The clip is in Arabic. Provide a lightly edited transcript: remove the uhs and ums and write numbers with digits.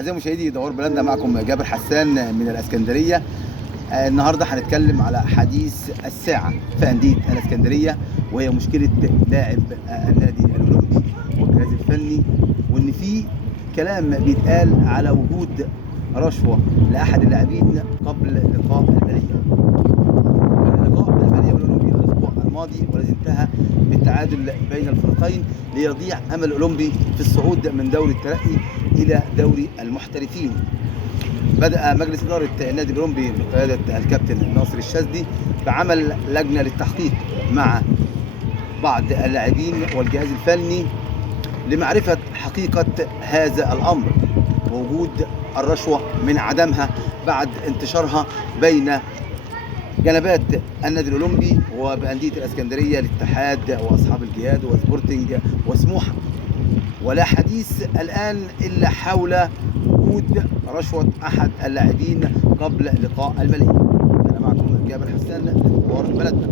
أعزائي مشاهدي دوار بلدنا، معكم جابر حسان من الإسكندرية. النهارده هنتكلم على حديث الساعة في أندية الإسكندرية، وهي مشكلة لاعب النادي الأولمبي والجهاز الفني، وإن في كلام بيتقال على وجود رشوة لأحد اللاعبين قبل لقاء المالية. كان لقاء المالية والأولمبي الأسبوع الماضي، والذي انتهى بالتعادل بين الفريقين ليضيع أمل الأولمبي في الصعود من دوري الترقي إلى دوري المحترفين. بدأ مجلس إدارة النادي الأولمبي بقيادة الكابتن ناصر الشاذلي بعمل لجنة للتحقيق مع بعض اللاعبين والجهاز الفني لمعرفة حقيقة هذا الأمر، ووجود الرشوة من عدمها بعد انتشارها بين جنبات النادي الأولمبي وبأندية الإسكندرية، الاتحاد وأصحاب الجهاد وسبورتنج وسموحة. ولا حديث الآن إلا حول وجود رشوة أحد اللاعبين قبل لقاء المالية. أنا معكم جابر حسان من دوار بلدنا.